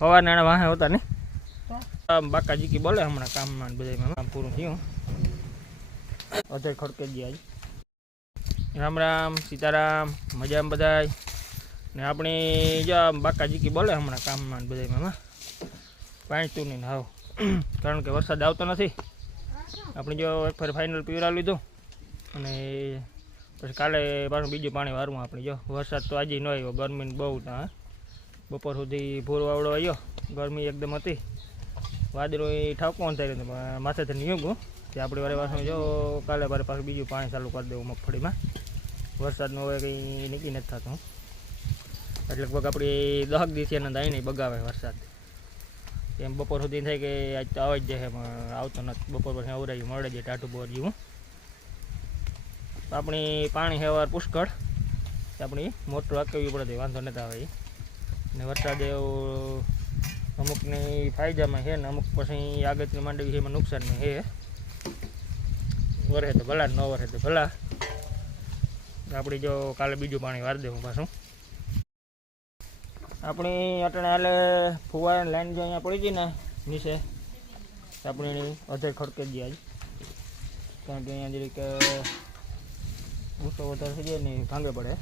સવારના નાણા વાહે હોતા ને બાકા જીકી બોલે હમણાં કામમાં બધા કામ પૂરું થયું. અજય ખડકેજી આજ રામ રામ સીતારામ મજામાં બધાય. ને આપણે જો આમ બાકા જીકી બોલે હમણાં કામમાં બધા પાણી તું નહીં હાવ. કારણ કે વરસાદ આવતો નથી. આપણે જો એક ફેર ફાઇનલ પીવરા લીધું. અને પછી કાલે પાછું બીજું પાણી વારવું આપણે જો. વરસાદ તો આજે ન આવ્યો ગરમીને બહુ ત્યાં બપોર સુધી ભૂર વાવડો આવ્યો ગરમી એકદમ હતી. વાદળો એ ઠાકો થાય પણ માથેથી નીકળ્યું તે આપણે વારે વાસણ જો કાલે વારે પાછું બીજું પાણી ચાલુ કરી દેવું મગફળીમાં. વરસાદનું હવે કંઈ નીકળી નથી થતું. એટલે લગભગ આપણી દહક દિવસે એના દાઈ નહીં બગાવે વરસાદ. એમ બપોર સુધી થાય કે આજ તો આવે જ જાય પણ આવતો નથી. બપોર પછી અવરાયું મળે છે ટાટું બોર જેવું આપણી પાણી હેવાર પુષ્કળ. આપણી મોટર વાકવવી પડે વાંધો નથી આવે. ને વરસાદ અમુકની ફાયદામાં છે ને અમુક પછી આગળની માંડવી છે એમાં નુકસાન છે. વરસે તો ભલા ન વરસે તો ભલા. આપણે જો કાલે બીજું પાણી વાર દેવું પાછું. આપણી અટણે હાલે ફુવારાની લાઈન જો અહીંયા પડી ગઈ ને નીચે આપણે અધર ખડકે જ આજ કારણ કે અહીંયા જરીક ગુસ્સો વધારે થઈ જાય ને ભાંગે પડે.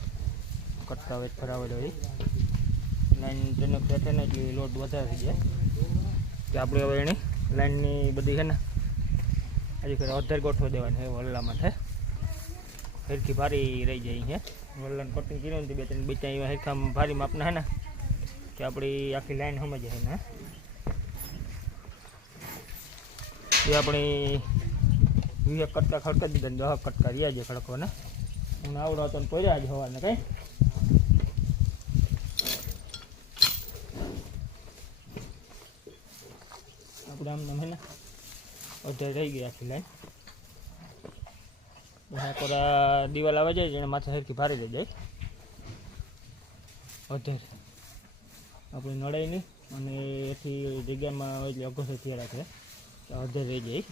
કટકા વેચ ફરાવે તો ઈ. લાઈન જનક સાથે ને એટલે લોડ વધારે થઈ જાય કે આપણે હવે એની લાઈનની બધી છે ને, આજે ફેર અધર ગોઠવી દેવાની છે વલ્લામાં છે હરખી ભારી રહી જાય છે વલ્લાને કટિંગ કર્યું ને તો બે ત્રણ બીજા એવા હરખામાં ભારી માપના છે ને, કે આપણી આખી લાઈન સમજે છે ને એ આપણી વીસ કટકા ખડકા દીધા ને દસ કટકા રહ્યા છે ખડકવાના હું આવડો હતો ને પડ્યા જ હવાને, કઈ? આપણે આમ નામ હે ને? અઢાર રહી ગઈ આખી લાઈન બધા કોરા દિવાલ આવે જાય એને માથે સરખી ભારી જાય. અઢાર. આપણે નડાઈ નહીં, અને એથી જગ્યામાં એટલે અઘોસે થયા રાખે. અડધે રહી જાય.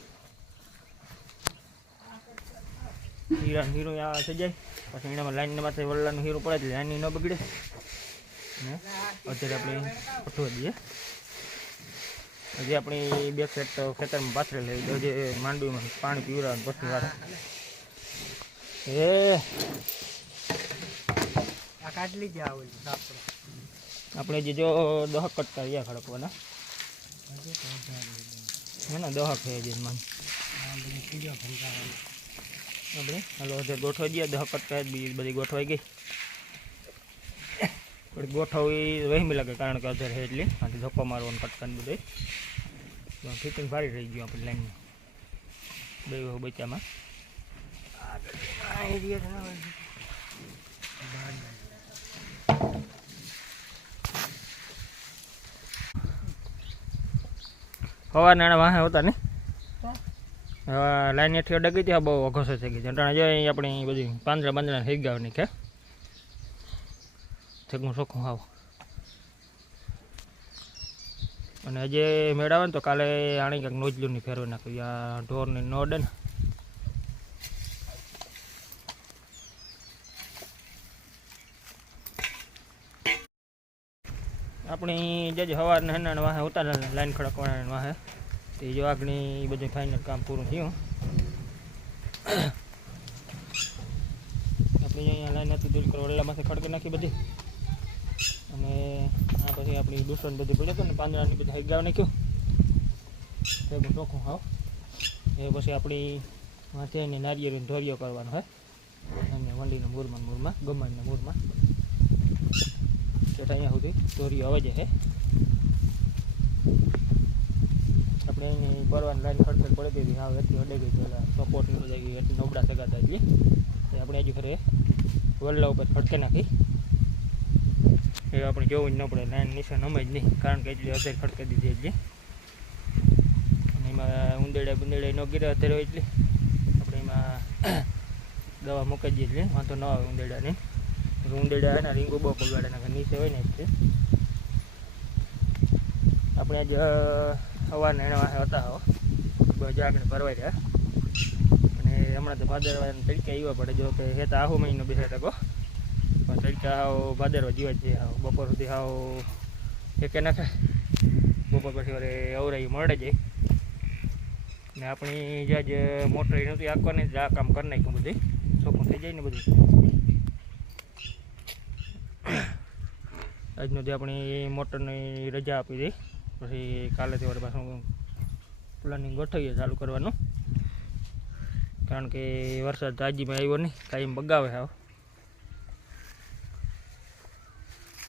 હીરા હીરો આ થઈ જાય. પછી એનામાં લાઈનને માથે વલ્લાનું હીરો પડે એટલે લાઈન ન બગડે. ને અત્યારે આપણે પઠવા દઈએ. હજી આપણી બે ખેત ખેતરમાં પાથરે લઈ જે માંડવીમાં પાણી પીવડાવે પછી વાર એ. કાઢલી જ આવે આપણે જે જો દહક કટકા રહ્યા ખડકવાના. હે ને દહક છે જે મન. આપણે હાલો જે ગોઠવાઈ ગયા દહક કટકા બીજી બધી ગોઠવાઈ ગઈ. થોડી ગોઠવવી વહેમી લાગે કારણ કે અધર છે એટલે. આથી ધક્કો મારવાનો કટકાને બધું. ફિટિંગ સારી રહી ગયું આપણી લાઈનમાં બે વહુ બચ્ચામાં. સવારના એના વાહે હોતા ને? લાઈન એઠી અડગી ત્યાં બહુ અઘોસો થઈ ગઈ છે. અટાણે જોઈએ આપણી બધી પાંદરા પાંદડા થઈ ગયા કે. થેકું શોખું આવ અને હજે મેળાવે ને તો કાલે આણી કંઈક નોજલુની ફેરવી નાખ્યું આ ઢોરની નોડે ને. આપણી જે જે સવારના હેના વાહે ઉતારે લાઈન ખડકવાના વાહે તે જો આગની બધું ફાઇનલ કામ પૂરું થયું. આપણે અહીંયા લાઈન હતી દૂર કરો ઓલામાંથી ખડકી નાખી બધી. અને આ પછી આપણી દૂસરો બધી બધું હતો ને પાંદડાની બધી ગાવ નાખ્યું. ભેગું ચોખ્ખું હાવ એ પછી આપણી માથે એને નારિયેળ ધોરિયો કરવાનો હોય અને વંડીના મૂરમાં મૂરમાં ગમાનના મૂરમાં. છેટા અહીંયા સુધી ધોરિયો આવે છે આપણે એની પરવાની લાઈન ખડખડ પડી ગઈ હા, એટલી અડે ગઈ પેલા સપોર્ટની જાય એટલી નબળા સગાતા એટલે આપણે હજુ ફરે વલ્લા ઉપર ફટકે નાખી. આપણે જોવું જ ન પડે, લાઈન નિશાન અમે જ નહીં, કારણ કે એટલી અત્યારે ખડકાઈ દીધી એટલે. એમાં ઉંદેડા બુંદેડા ન ગીરે અત્યારે એટલે. આપણે એમાં દવા મૂકી દઈએ એટલે, વાંધો ન આવે ઉંદેડાને ઉંદેડા એના રીંગો બહુ બગાડે નાખે નીચે હોય ને એટલે. આપણે આજે સવારના એના વાહે હતા હો. જાગને ભરવાઈ રહ્યા. અને હમણાં તો ભાદરવાના તરીકે આવ્યા પડે, જો કે હેતા આહુ મહિનો બેસે તકો તડકા હાવ ભાદરવા જીવા છે, હાવ બપોર સુધી હાવ એકે નાખે. બપોર પછી વરે અવરાઈ મળે જાય ને આપણી જ્યાં જે મોટર નહોતી આંકવાની, જ આ કામ કરી નાખ્યું બધું. ચોખ્ખું થઈ જાય ને બધું. આજનો જે આપણી મોટરની રજા આપી દઈ પછી કાલેથી વરે પાછું પ્લાનિંગ ગોઠવીએ ચાલુ કરવાનું. કારણ કે વરસાદ તાજીમાં આવ્યો નહીં, કાંઈ બગાવે હાવ.